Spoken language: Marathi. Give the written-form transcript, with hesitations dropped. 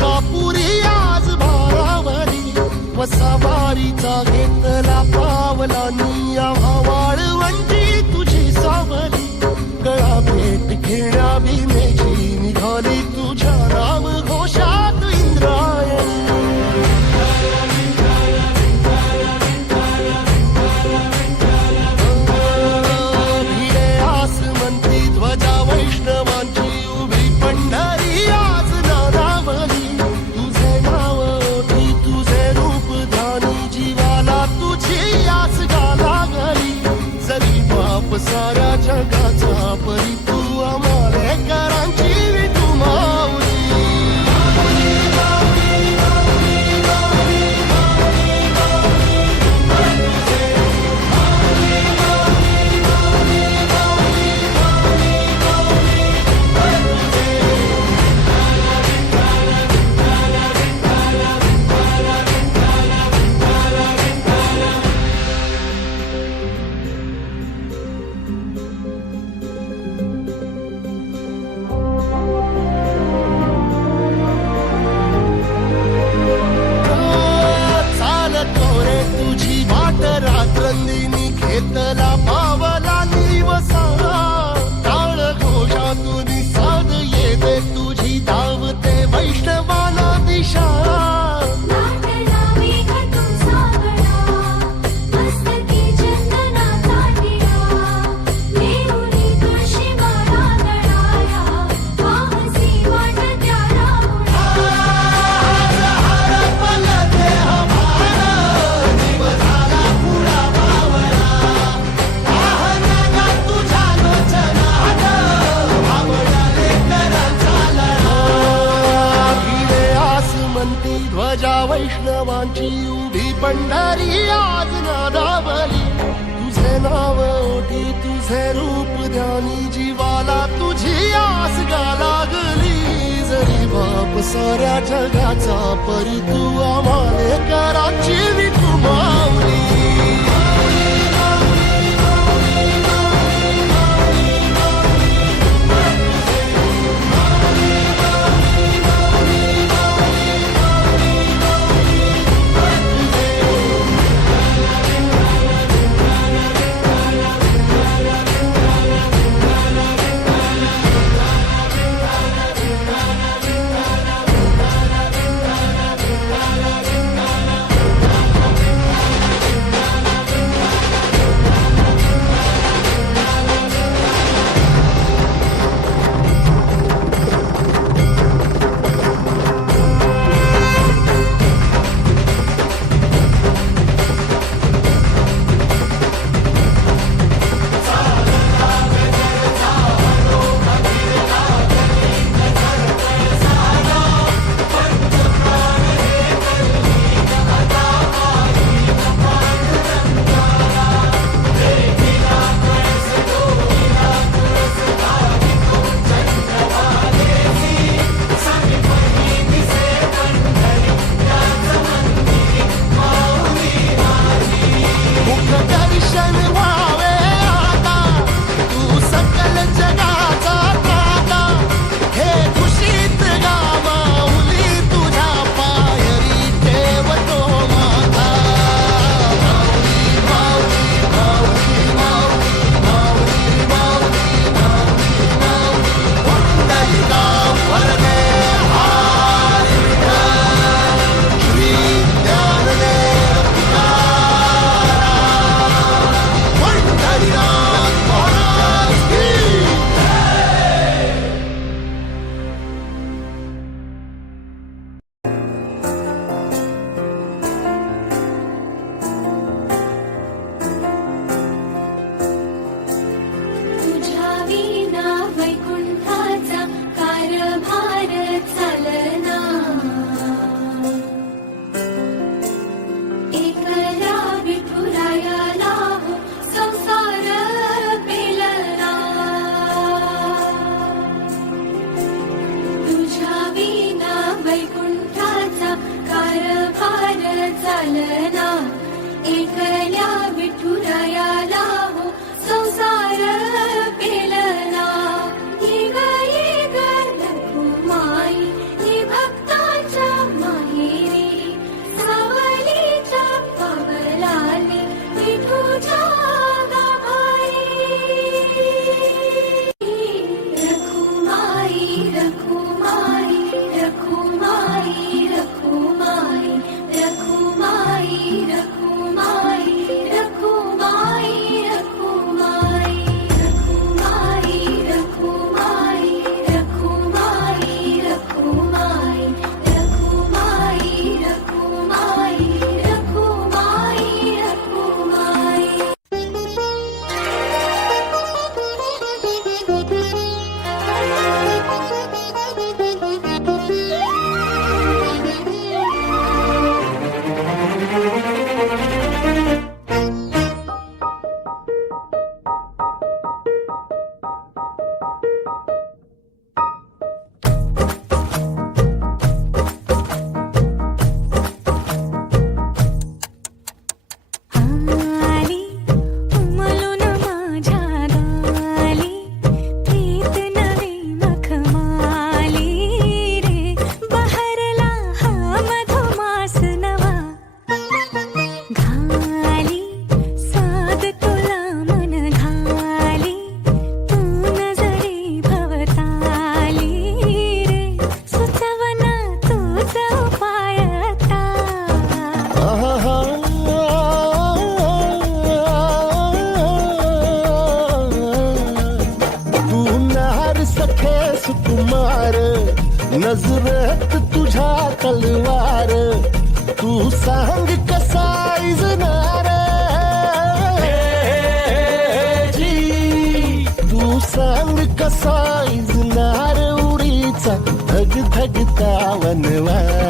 मलकापुरी आज भारावरी वसावारीचा घेतला पावला निया वाळवंटी तुझी सावली गळा भेट घेण्या भीमेची निघाली तुझ्या नाम घोषात इंद्रायणी भिडे आसमंती ध्वजा वैष्णवांची उभी पंढरी आज नानावली तुझे नाव ओठी तुझे रूप ध्यानी जीवाला तुझी आस गाला गली जरी बाप साऱ्या जगाचा परी तू आमालेकरांची विठू माऊली तुझी वाट रात्रंदिनी घेतला पावला निवसा टाळ घोषातून साध येते तुझी धावते वैष्णवाला दिशा ध्वजा वैष्णवांची उभी पंढरी आज नादावली तुझे नाव ओठी तुझे रूप ध्यानी जीवाला तुझी आस गा लागली जरी बाप साऱ्या जगाचा परी तू आमालेकरांची विठू माऊली तलवार तू सांग कसा इजनार जी तू सांग कसा इजनार उरीचा धग धगता वनवार